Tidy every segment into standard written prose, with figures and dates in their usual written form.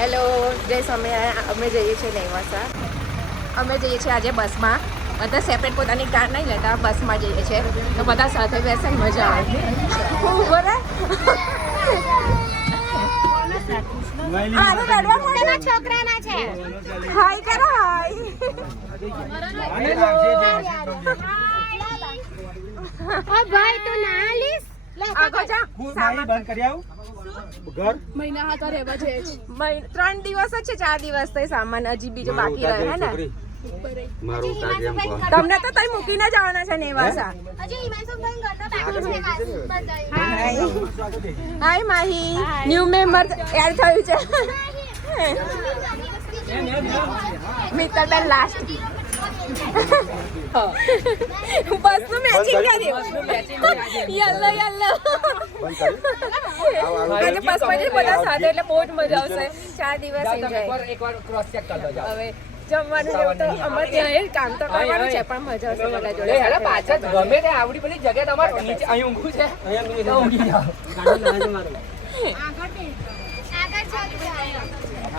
Hello જય સ્વામિનારાયણ. અમે જઈએ છીએ નેવાસા. અમે જઈએ છીએ આજે બસમાં. બધા સેપરેટ પોતાની કાર નહીં લેતા, બસમાં જઈએ છીએ તો બધા સાથે બેસે મજા આવે. બરાબર છોકરાના છે. હાય કરો હાય. ભાઈ તું ના લીસ આગો જા. સામાન બંધ કરી આવું ઘર મહિના હાથા રહેવા છે 3 દિવસ જ છે, 4 દિવસ તો સામાન હજી બીજો બાકી રહે હે ને. મારું કાર્ય તમને તો તઈ મૂકીને જવાના છે નેવાસા. હજી હિમાંશુભાઈ ઘરનો બાકી છે બસ હાય માહી, ન્યુ મેમ્બર એડ થયું છે. મિત્તલબેન લાસ્ટ બસ નું મેચિંગ કર્યું. Yellow yellow. આજે બસ માં બધા સાથે એટલે બહુ જ મજા આવશે. 4 દિવસ એન્જોય. એકવાર ક્રોસ ચેક કરી દો. હવે જમવાનું જેવું તો અમારે ત્યાં કામ તો કરવાનું છે પણ મજા આવશે બધા જોડે. હેલો પાછળ ગમે તે આવડી બધી જગ્યા તમારે નીચે અહીં ઊંઘું છે, અહીંયા ઊંઘી જાઓ.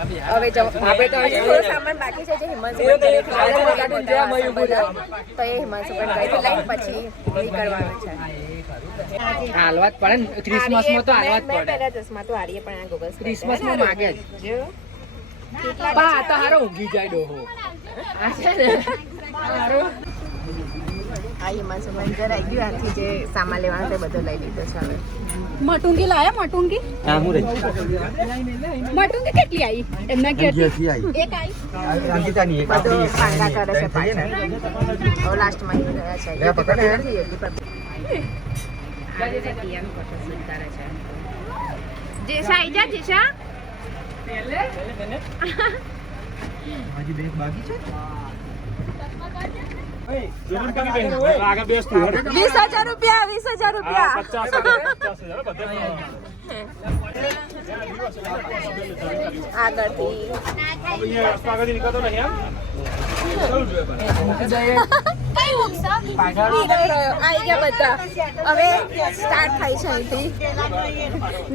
હવે આપણે તો હજી થોડો સામાન બાકી છે જે હિમાંશુબેન તો એ હિમાંશુબેન ગઈ લઈને પછી નીકળવાનું છે. હાલવા જ પડે ને, ક્રિસમસમાં તો હાલવા જ મેં પડે. પહેલા ચશ્મા તો હારીએ પણ આ ગોગલ્સ ક્રિસમસમાં માગે જ. જો બા તો હારો ઊંઘી જાય ડોહો. આ છે ને હારો. આ હિમાંશુબેન જરાઈ ગયું આથી જે સામાન લેવાનો તે બધો લઈ લીધો છે. હવે મટુંગી લાયા મટુંગી હા હું રે મટુંગી કેટલી આવી એમના જેથી આવી એક આવી અંકિતાની એક બધું આપણી પાંગા કરે છે પાછળ. હવે લાસ્ટમાં આવી ગયા છે. લે પકડ ને. નથી એટલી પકડ. આ રીતે પિયાનો ફોટો શૂટ કરે છે. જેશા આઈ જા જેશા. હજી બે બાકી છે. 20,000 રૂપિયા 20,000 રૂપિયા. આગળથી આવી ગયા બધા. હવે સ્ટાર્ટ થાય છે અહીંથી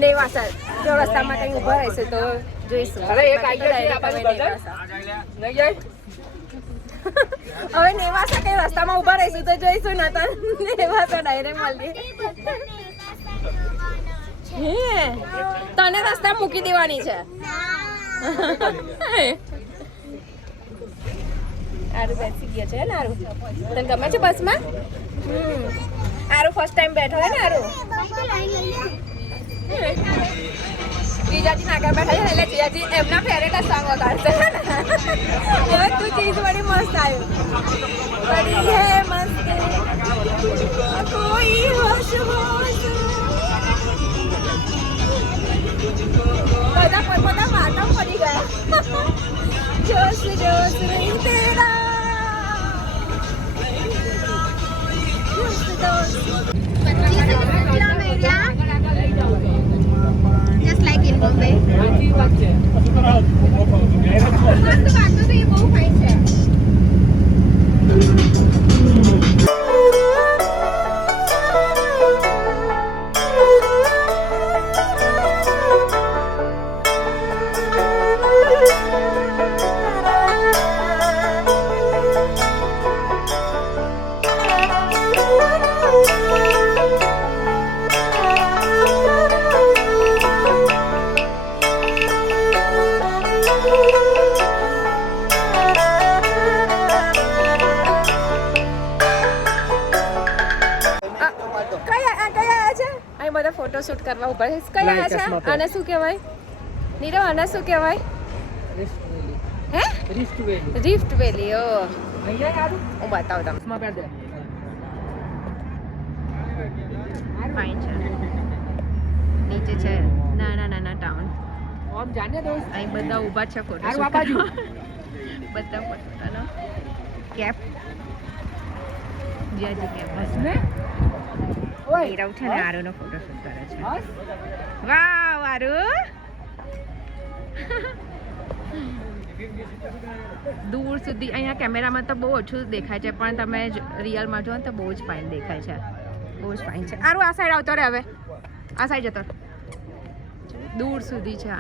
નેવાસા. જો રસ્તામાં કઈ ઉભા રહેશે તો જોઈશું. અરે એક આવી ગયો છે આ બાજુ બધા. નહીં જાય. હવે નેવાસા કઈ રસ્તામાં ઉભા રહીશું તો જોઈશું ને તો નેવાસા ડાયરેક્ટ મળીએ. હે તને રસ્તા મૂકી દેવાની છે. આરું બેસી ગયા છે ને આરું. તને ગમે છે બસમાં? આરું ફર્સ્ટ ટાઈમ બેઠો હે ને આરું. જીજાજી આગળ બેઠા છે એટલે જીજાજી એમના ફેવરેટ સોંગ વગાડશે. હવે તું ચીજ બડી મસ્ત આવ્યું. બડી હે મસ્ત કોઈ હોશ હોશ. બધા પોતપોતા વાતા પડી ગયા. જોશ જોશ નહીં તેરા just like in Bombay. સાચી વાત છે. મસ્ત વાતો તો એ બહુ ફાઇન છે. બધા ફોટો શૂટ કરવા ઉભા છે. કઈ આવ્યા છે? આને શું કહેવાય નીરવ? આને શું કહેવાય? હે રિસ્ટ વેલી. રિફ્ટ વેલી. ઓ અહીંયા આરું હું બતાવું તમને. માં પેર દે. ફાઇન છે. નીચે છે નાના નાના ટાઉન. આમ જાને દોસ્ત. અહીં બધા ઊભા છે ફોટો આરું આ શૂટ બાજુ. કરવા. બધા પોતાનો કેપ જીજાજી કેપ બસ ને. ઓય નીરવ છે ને આરુનો ફોટો શૂટ કરે છે. બસ. વાવ આરુ. દૂર સુધી અહીંયા કેમેરામાં તો બહુ ઓછું દેખાય છે પણ તમે રિયલમાં જો ને તો બહુ જ ફાઇન દેખાય છે. બહુ જ ફાઇન છે. આરું આ સાઈડ આવતો રહે. હવે આ સાઈડ જતો દૂર સુધી છે.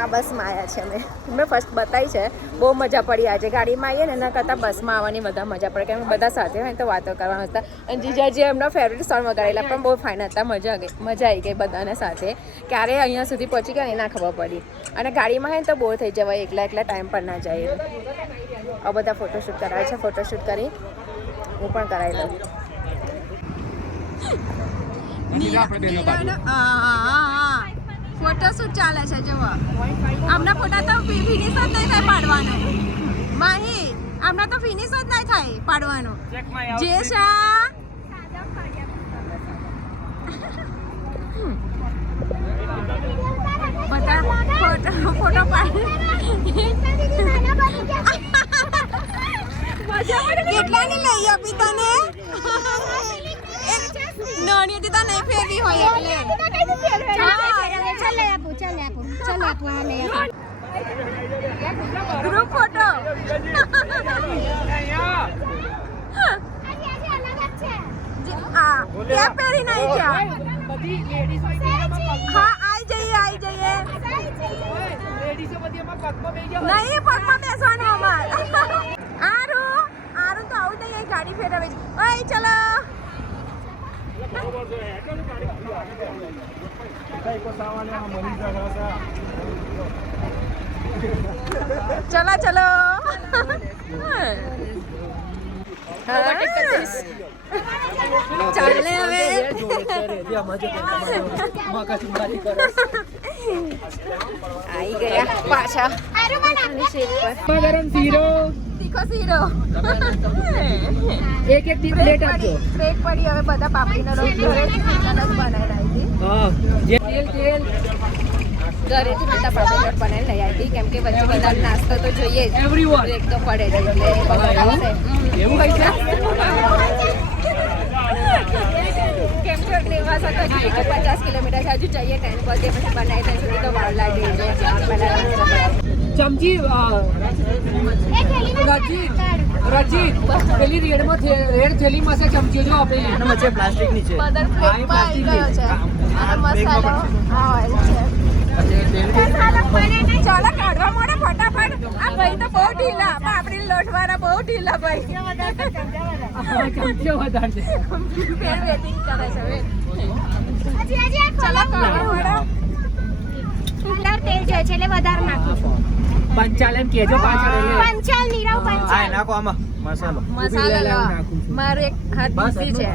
આ બસમાં આવ્યા છે અમે. મેં ફર્સ્ટ બતાવી છે, બહુ મજા પડી આજે. ગાડીમાં આવીએ ને એના કરતાં બસમાં આવવાની બધા મજા પડે, કે અમે બધા સાથે હોય તો વાતો કરવાના હતા. અને જીજાજી એમના ફેવરેટ સોંગ વગાડેલા પણ બહુ ફાઇન હતા. મજા આવી ગઈ બધાને સાથે. ક્યારે અહીંયા સુધી પહોંચી ગયા એના ખબર પડી. અને ગાડીમાં હોય ને તો બોર થઈ જવાય, એકલા ટાઈમ પર ના જાય. આ બધા ફોટોશૂટ કરાવે છે. ફોટોશૂટ કરી હું પણ કરાવી લઉં. ફોટોશૂટ ચાલે છે જુઓ. આમના ફોટા તો ફિનિશ જ નહીં થાય પાડવાનો. માહી આમના તો ફિનિશ જ નહીં થાય પાડવાનો. જેશા બધા ફોટો પાડી કેટલાની લઈ આપી તને? નાની હતી તો નહીં ફેરવી હોય એટલે ગ્રુપ ફોટો. ક્યાં પહેરી નહીં ગયા? હા આવી જઈએ. નહીં પગમાં બેસવાનું અમાર. આરું તો આવું નહીં, ગાડી ફેરવે છે. ઓય ચલો ચલો ચાલે હવે. આવી ગયા પાછા. ગરમ શીરો, તીખો શીરો. એક પ્લેટ આપજો. પ્લેટ પડી. હવે બધા પાપડીનો રોટ ઘરેથી બનાવી લાવી. તેલ ઘરેથી બધા પાપડી રોટ બનાવી લઈ આવી, કેમ કે વચ્ચે બધા નાસ્તો તો જોઈએ જ. એવરીવન બ્રેક તો પડે જ, એટલે બધા આવશે. એવું કઈ છે? કેમ કે નિવાસ હતો 50 કિલોમીટર છે, હજુ જઈએ ટ્રેન પર, પછી બનાવી ત્યાં સુધી તો વાર લાગે. ચમચી રજીત પેલી રેડ થેલીમાં છે ચમચીઓ જો આપેલી. એના વચ્ચે પ્લાસ્ટિકની છે. મધર પ્લેટમાં આવી ગયો છે. અને મસાલો આ ઓઇલ છે. ચાલો કાઢવા મળે ફટાફટ. આ ભાઈ તો બહુ ઢીલા, પાપડી લોટવાળા બહુ ઢીલા ભાઈ. ચમચીઓ વધારે છે. ફેર વેટિંગ કરે છે. ચાલો કાઢવા મળે. તેલ જોઈએ છે એટલે વધારે નાખું છું. પંચાલ એમ કેજો પાછળ એટલે. પંચાલ નીરવ પંચાલ. નાખો આમાં મસાલો. મસાલો લો. મારું એક હાથ બીસી છે.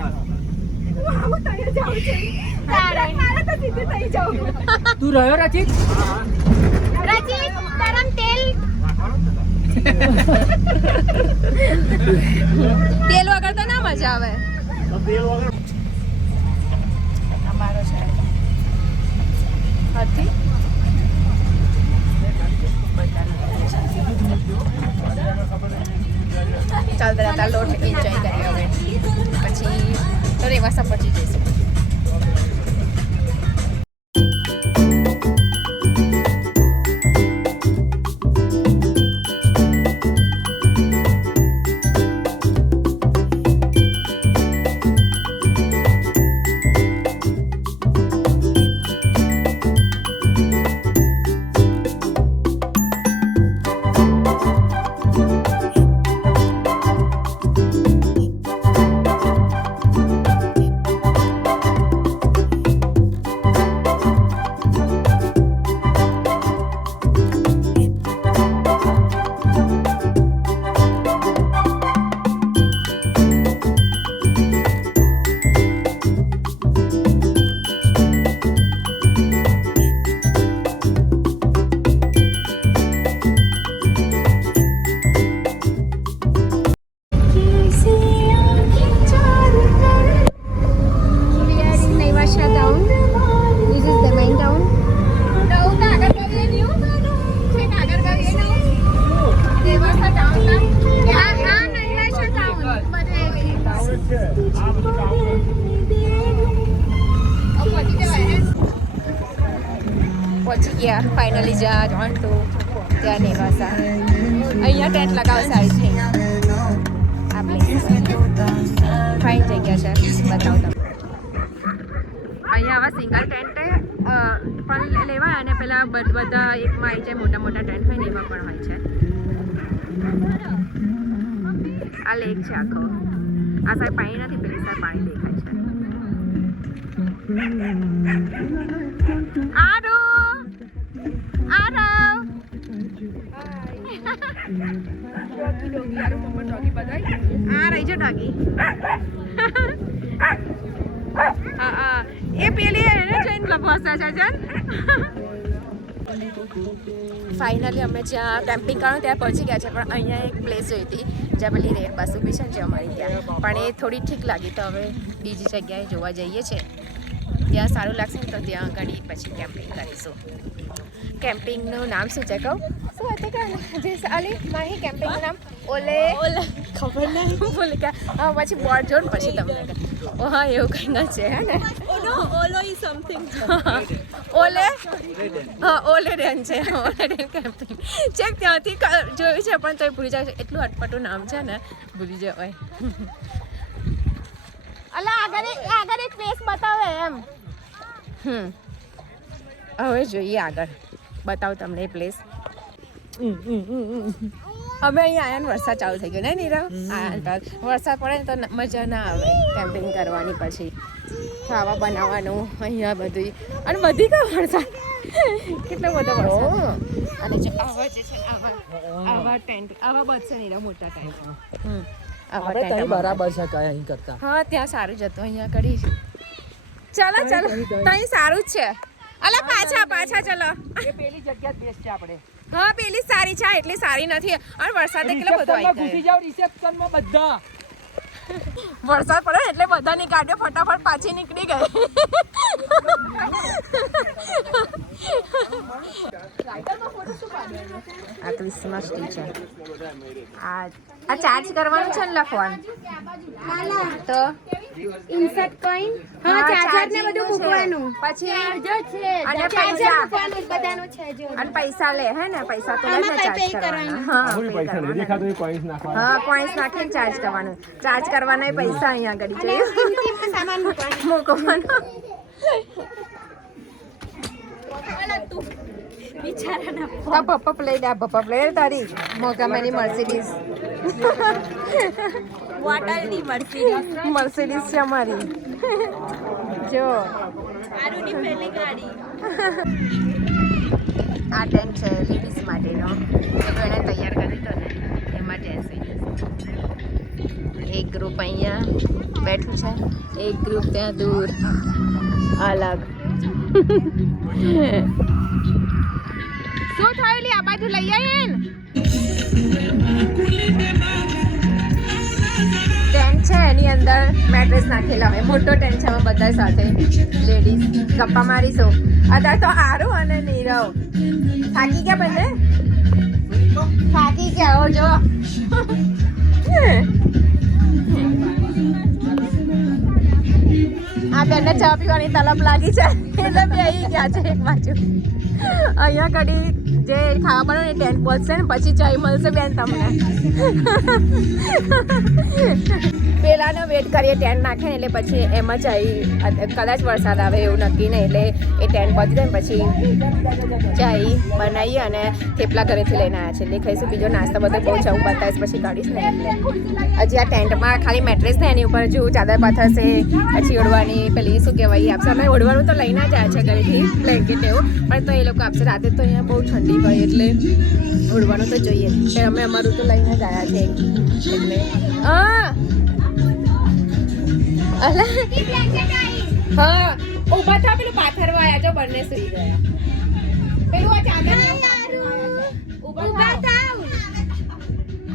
તું રહ્યો રચિત? રજીત ગરમ તેલ. તેલ વગર તો ના મજા આવે. અમારો છે હાથી. ચાલ બધા લોટ એન્જોય કરીએ હવે. પછી તો રેવાસા પહોંચી જઈશું. પહોંચી ગયા ફાઇનલી જહાજ ઓન ટુ ત્યાં નેવાસા. અહીંયા ટેન્ટ લગાવશે આવી છે. આ પ્લેસ ફાઇન જગ્યા છે, બતાવું તમને. અહીંયા આવા સિંગલ ટેન્ટ પણ લેવા અને પેલા બધા એકમાં આવી જાય મોટા મોટા ટેન્ટ હોય ને એમાં પણ હોય છે. આ લેક છે આખો. આ સાઈડ પાણી નથી, પેલી સાઈડ પાણી દેખાય છે. આરો આરો આ રહી છે ડોગી. એ પેલી એને જઈને લપસતા છે જન. ફાઇનલી અમે જ્યાં કેમ્પિંગ કરવાનું ત્યાં પહોંચી ગયા છે, પણ અહીંયા એક પ્લેસ જોઈ હતી જ્યાં પેલી રેડ બસ ઊભી છે ને જે અમારી ત્યાં, પણ એ થોડી ઠીક લાગી તો હવે બીજી જગ્યાએ જોવા જઈએ છીએ. ત્યાં સારું લાગશે ને તો ત્યાં આગળ પછી કેમ્પિંગ કરીશું. કેમ્પિંગનું નામ શું છે કહું? શું હતું કે જે અલી માહી કેમ્પિંગનું નામ? ઓલે ખબર નહીં બોલે કે હા પછી બોર્ડ જો ને પછી તમને ઓ હા એવું કંઈ છે હે ને. ઓલો ઇઝ સમથિંગ ઓલે હા ઓલે રેન છે. ઓલે રેન કેમ્પિંગ ચેક ત્યાંથી જોયું છે પણ તોય ભૂલી જાય છે. એટલું અટપટું નામ છે ને ભૂલી જવાય. અલા આગળ એક પ્લેસ બતાવે એમ. હવે જોઈએ આગળ બતાવું તમને એ પ્લેસ. અમે અહીંયા આયા ને વરસાદ ચાલુ થઈ ગયો ને નીરવ. વરસાદ પડે ને તો મજા ના આવે કેમ્પિંગ કરવાની. પછી ખાવા બનાવવાનું અહીંયા બધું અને બધી કા વરસાદ કેટલો બધો વરસાદ. અને જો આવા જે છે આવા ટેન્ટ આવા બધશે નીરવ મોટા ટેન્ટ. આવા ટેન્ટ બરાબર છે કઈ અહીં કરતા. હા ત્યાં સારું જ હતું. અહીંયા કરી ચાલો ચાલો ત્યાં સારું જ છે. અલા પાછા ચલો. એ પેલી જગ્યા બેસ્ટ છે આપણે. હા પેલી સારી છે, એટલી સારી નથી. અને વરસાદ કેટલો બધો આવી ઘૂસી ગયો. જાવ રિસેપ્શનમાં બધા. વરસાદ પડે એટલે બધાની ગાડીઓ ફટાફટ પાછી નીકળી ગઈ. આ ક્રિસમસ ટ્રી છે. આ ચાર્જ કરવાનું છે ને લખવાનું તો ઇન્સર્ટ કોઈન હા ચાર્જર ને બધું મૂકવાનું. પછી ચાર્જર છે અને ચાર્જર પૈસા મૂકવાનું બધાનું છે જો. અને પૈસા લે હે ને પૈસા તો લઈને આમાં ચાર્જ pay કરવાના. કરવાના. હા કોઈન્સ નાખીને ચાર્જ કરવાનું. ચાર્જ કરવાના પૈસા અહીંયા આગળ જોઈએ કિંમતીમાં સામાન મૂકવાનું. મૂકવાનું. તો પપ્પા લઈ દે. પપ્પા લઈ તારી મોગામાની મર્સિડીઝ. વોટરની મર્સિડીઝ મર્સિડીઝ છે અમારી. જો આરુની પહેલી ગાડી. આ ટેન્ટ છે લેડીઝ માટેનો. પેલું એને તૈયાર કરી દો ને એમાં જેન્ટ્સ થઈ જશે. એક ગ્રુપ અહીંયા બેઠું છે, એક ગ્રુપ ત્યાં દૂર અલગ. શું થયું લી આ બાજુ લઈ આવીએ ને. ટેન્ટ છે એની અંદર મેટ્રેસ નાખેલા હોય. મોટો ટેન્ટ છે અમે બધા સાથે લેડીઝ ગપ્પા મારીશું. અત્યારે તો આરુ અને નીરવ થાકી ગયા બંને. થાકી ગયા હો જો. આ બેનને ચા પીવાની તલબ લાગી છે એટલે બેસી ગયા છે એક બાજુ. અહીંયા કડી જે ખાવા બનાવે ટેન્ટ બોલશે ને પછી ચાય મળશે બેન તમને. પેલાનો વેટ કરીએ ટેન્ટ નાખે ને એટલે પછી એમાં ચાય કદાચ વરસાદ આવે એવું નક્કી નહીં એટલે એ ટેન્ટ પહોંચી જાય ને પછી ચાય બનાવીએ અને થેપલા ઘરેથી લઈને આવ્યા છે એટલે ખાઈશું. બીજો નાસ્તો બધો બહુ છે હું બતાવીશ પછી કાઢીશ ને. એટલે હજી આ ટેન્ટમાં ખાલી મેટ્રેસ ને એની ઉપર જો ચાદર પાથરશે પછી ઓઢવાની પેલી શું કહેવાય આપશે. અમે ઓઢવાનું તો લઈને જ આવ્યા છે ઘરેથી બ્લેન્કેટ એવું, પણ તો એ લોકો આપશે. રાતે તો અહીંયા બહુ ઠંડી હોય એટલે ઓઢવાનું તો જોઈએ. અમે અમારું તો લઈને જ આવ્યા છે એટલે હા હા ઊભા થા. પેલું પાથરવા આવ્યા છો બંને સુઈ ગયા. પેલું આ ચાદર ઊભા થાવ.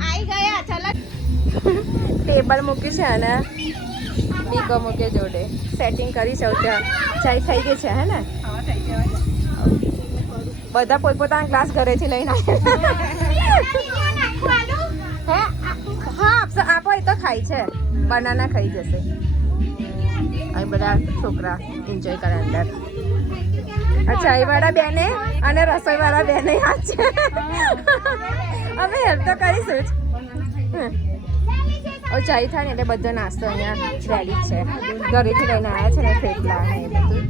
આવી ગયા ચાલ. ટેબલ મૂક્યું છે અને બીકો મૂકે જોડે સેટિંગ કરી છે. ત્યાં ચાય થઈ ગઈ છે હે ને. બધા પોતપોતાના ગ્લાસ ઘરેથી લઈને હા આપો એ તો ખાય છે. બનાના ખાઈ જશે. અહીં બધા છોકરા એન્જોય કરે અંદર. ચાયવાળા બેને અને રસોઈવાળા બેને હાથ છે. અમે હેલ્પ તો કરીશું જ. હવે ચાય થાય ને એટલે બધો નાસ્તો અહીંયા રેડી છે. ઘરેથી લઈને આવ્યા છે ને થેપલા ને એ બધું.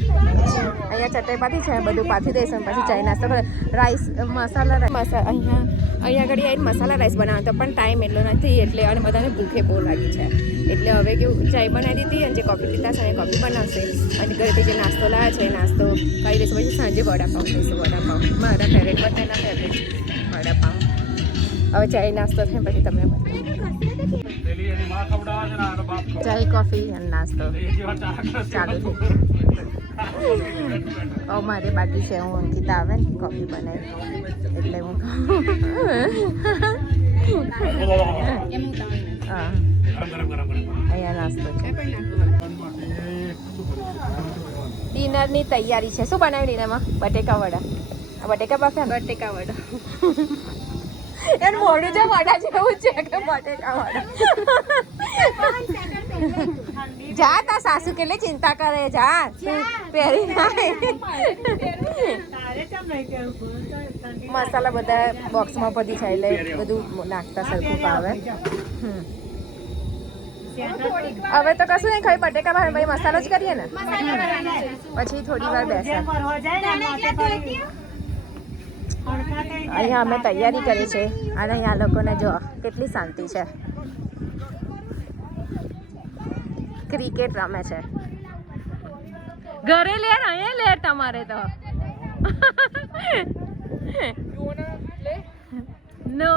અહીંયા ચટાઈપાથી છે બધું પાથી દઈશું પછી ચાય નાસ્તો કરે. રાઈસ મસાલા અહીંયા આગળ આવીને મસાલા રાઈસ બનાવતો પણ ટાઈમ એટલો નથી એટલે અને બધાને ભૂખે બહુ લાગી છે એટલે હવે કેવું ચાય બનાવી દીધી અને જે કોફી પીતા છે એ કોફી બનાવશે અને ઘરેથી જે નાસ્તો લાવ્યા છે એ નાસ્તો ખાઈ લઈશું. પછી સાંજે વડાપાઉં ખાઈશું. વડાપાઉં મારા ફેવરેટ બધાના ફેવરેટ વડાપાઉં. હવે ચાય નાસ્તો થાય પછી તમને ચાય કોફી અને નાસ્તો ચાલુ થઈ. મારે બાકી છે હું અંકિતા આવે ને કોફી બનાવી એટલે હું હા અહીંયા નાસ્તો છે. ડિનરની તૈયારી છે. શું બનાવ્યું ડિનરમાં? બટેકા વડા. બટેકા બાફ્યા? બટેકા વડા. એનું મોઢું છે વડા જેવું છે કે બટેકા વડા. જા તા સાસુ કેટલી ચિંતા કરે. જા પહેરી મસાલા બધા બોક્સમાં બધી છે એટલે બધું નાખતા સરખું ભાવે. હવે તો કશું નહીં ખાઈ બટેકા ભાવે ભાઈ મસાલો જ કરીએ ને પછી થોડી વાર બેસે. અહીંયા અમે તૈયારી કરી છે અને અહીંયા લોકોને જો કેટલી શાંતિ છે. ક્રિકેટ રમે છે. ઘરે લે અહીંયા લે તમારે તો નો.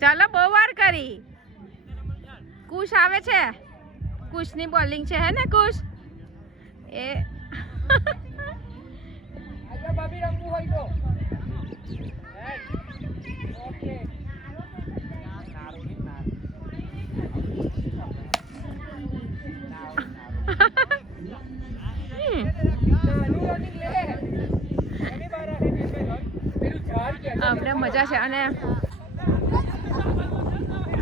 ચાલો બહુ વાર કરી. કુશ આવે છે. કુશની બોલિંગ છે હે ને કુશ એ અમને મજા છે અને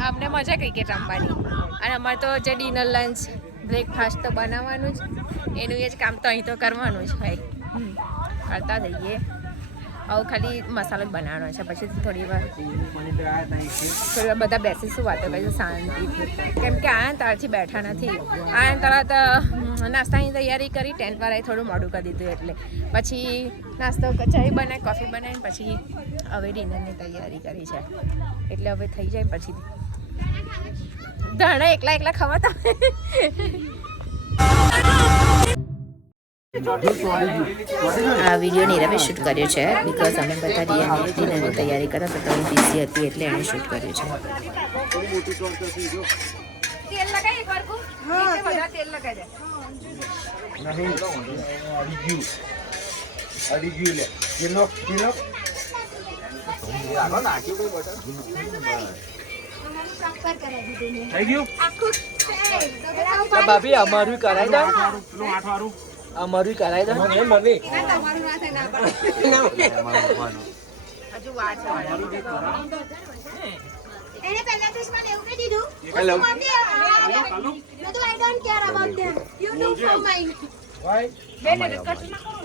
અમને મજા ક્રિકેટ રમવાની અને અમારે તો જે ડિનર લંચ બ્રેકફાસ્ટ તો બનાવવાનું જ એનું એ જ કામ તો અહીં તો કરવાનું જ ભાઈ કરતા જઈએ. હવે ખાલી મસાલો જ બનાવવાનો છે પછી થોડી વાર બધા બેસીશું વાતો કરીશું શાંતિથી કેમ કે આ તારથી બેઠા નથી. આ તરત નાસ્તાની તૈયારી કરી ટેન્ટવાળાએ થોડું મોડું કરી દીધું એટલે પછી નાસ્તો ચાય બનાવી કોફી બનાવીને પછી હવે ડિનરની તૈયારી કરી છે એટલે હવે થઈ જાય પછી ધાણા એકલા એકલા ખવાતા. આ વિડીયો નીરવે શૂટ કર્યો છે બીકોઝ અમે બધા ડિનરની તૈયારી કરતા હતા તો હું બિઝી હતી એટલે એણે શૂટ કર્યું છે. તેલ લગાય એકવાર કો નીચે બધા તેલ લગાય દે. નહીં અડી ગયું લે કિલો કિલો આગળ નાખ્યું કોઈ બટર થઈ ગયું. ભાભી અમારું કરાઈ દો. અમારું કરાઈ દો. મને મને હજુ વાર છે. એને પહેલાથી જ મને એવું કહી દીધું. હેલો મેં તો I don't care about them. You do for mine. ભાઈ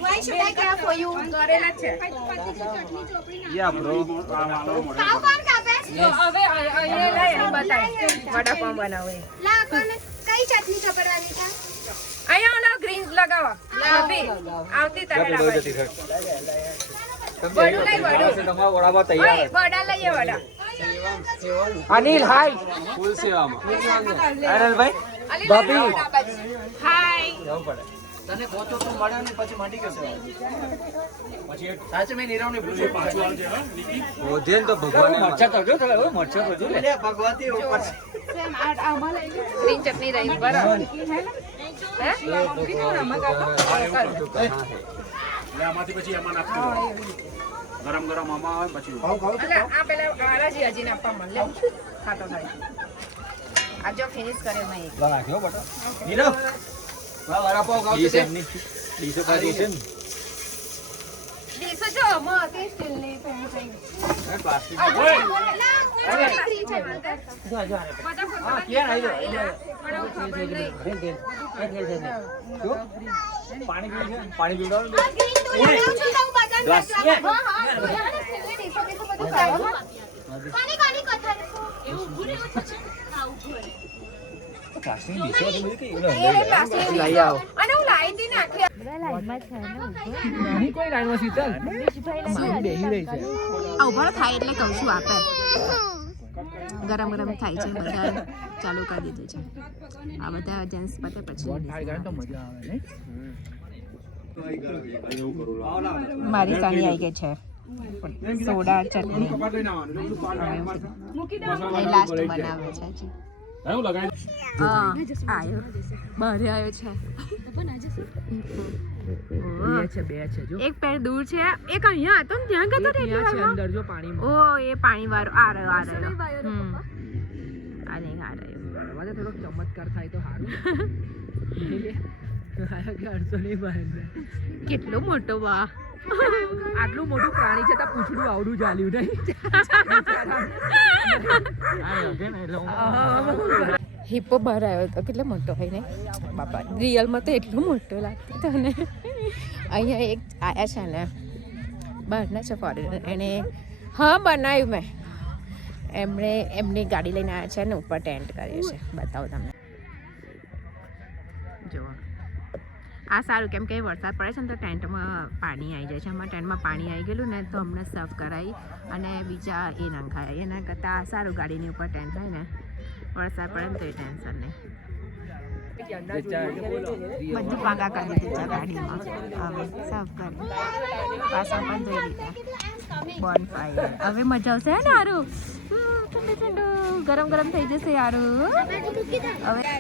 Why should I care for you? કરેલા છે. યા બ્રો પાવ કોણ કાપે? હવે અહીંયા લઈ બતાય વડાપાઉં બનાવે. લા કોણ કઈ ચટણી ચોપડવાની છે? અહીંયા ઓલા ગ્રીન લગાવો. ભાભી આવતી તારે લાવવાની. વડું લઈ વડું. તમારો વડાપાવ તૈયાર ઓય વડા લઈએ વડા. અનિલ હાય ફૂલ સેવામાં અનિલભાઈ અલી ભાભી. હાય. જવું પડે તને કોચો તું મળ્યો ને પછી માટી કેસે પછી સાચે મેં નિરાવની ભૂલી પાછું આવજે હા નીકી ઓધેન તો ભગવાન મરચા કરજો તો મરચા કરજો લે ભગવતી ઉપર ગ્રીન ચટણી રહી બરાબર. હે એટલે આમાંથી પછી એમાં નાખી દો. ગરમ ગરમ આમાં આવે પછી અલા આ પેલા વાળાજી હજીને આપવા મળે ખાતો થાય. આ જો ફિનિશ કરે મેં એક. નાખ્યો બટા નીરવ વડાપાવ ખાવ છે એમની ડીસો કાઢી છે ને દીસો જો મોતી સ્ટીલની પેન થઈ. પ્લાસ્ટિક લા કોણ ગ્રીન છે હા ક્યાં આવી જાવ પાણી પીવું છે પાણી પીવડાવો આ green તું લઈ આવું છું તો હું બધાને ગ્લાસ. બદલા. હા હા યાર દેખો દેખો બધું ખાવા કોની કોની કથા એવું ઊભું રહેવું છે હા ઊભું રહે પ્લાસ્ટિક ડીશો તો બધી કઈ લઈ આવો અને હું લાવી હતી ને આખી નહીં કોઈ લાઈનમાં શીતલ મારી બેહી રહી છે આ ઉભા થાય એટલે કહું છું આપે ગરમ ગરમ થાય છે બધા ચાલુ કરી દીધું છે આ બધા જેન્ટ્સ પતે પછી તો મજા આવે નહીં મારી સાની આવી ગઈ છે સોડા ચટણી લાસ્ટ બનાવે છે હજી. હું લગાવી હા આવ્યો બહાર આવ્યો છે બે છે જો એક પેર દૂર છે એક અહીંયા હતો ને ત્યાં ગયો તો ત્યાં છે અંદર જો પાણીમાં ઓ એ પાણી વાળો આ રહ્યો આ રહ્યો આ નહીં આ રહ્યો આમાં તો થોડોક ચમત્કાર થાય તો સારું અડસો નહીં બહાર કેટલો મોટો વા આટલું મોટું પ્રાણી છે ત્યાં પૂછડું આવડું ચાલ્યું નહીં હિપ્પો બહાર આવ્યો હતો કેટલો મોટો હોય ને બાપા રિયલમાં તો એટલો મોટો લાગતો હતો ને અહીંયા એક આયા છે ને બહારના છે ફોરેનર એણે હા બનાવ્યું મેં એમણે એમની ગાડી લઈને આવ્યા છે ને ઉપર ટેન્ટ કર્યું છે બતાવો તમને જુઓ આ સારું કેમ કે વરસાદ પડે છે ને તો ટેન્ટમાં પાણી આવી જાય છે અમારા ટેન્ટમાં પાણી આવી ગયેલું ને તો અમને સર્વ કરાવી અને બીજા એ નંખાયા એના કરતાં આ સારું ગાડીની ઉપર ટેન્ટ હોય ને વરસાદ પડે ને તો એ ટેન્શન નહીં બધું પાકા કરી દીધું છે ગાડીમાં હવે સર્વ કરી પાછા પણ ધોઈ દીધા બોન ફાયર હવે મજા આવશે ને સારું ઠંડુ ઠંડુ ગરમ ગરમ થઈ જશે યારું હવે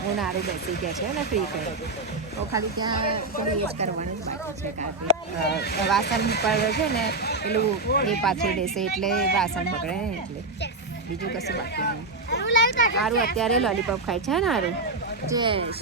હું નારું બેસી ગયા છે ને ફ્રી ફાયર તો ખાલી ત્યાં થોડું એ જ કરવાનું જ બાકી છે કારણ કે વાસણ પર છે ને પેલું એ પાછળ દેશે એટલે વાસણ પકડે ને એટલે બીજું કશું બાકી નહીં સારું અત્યારે લોલીપોપ ખાય છે ને સારું જયેશ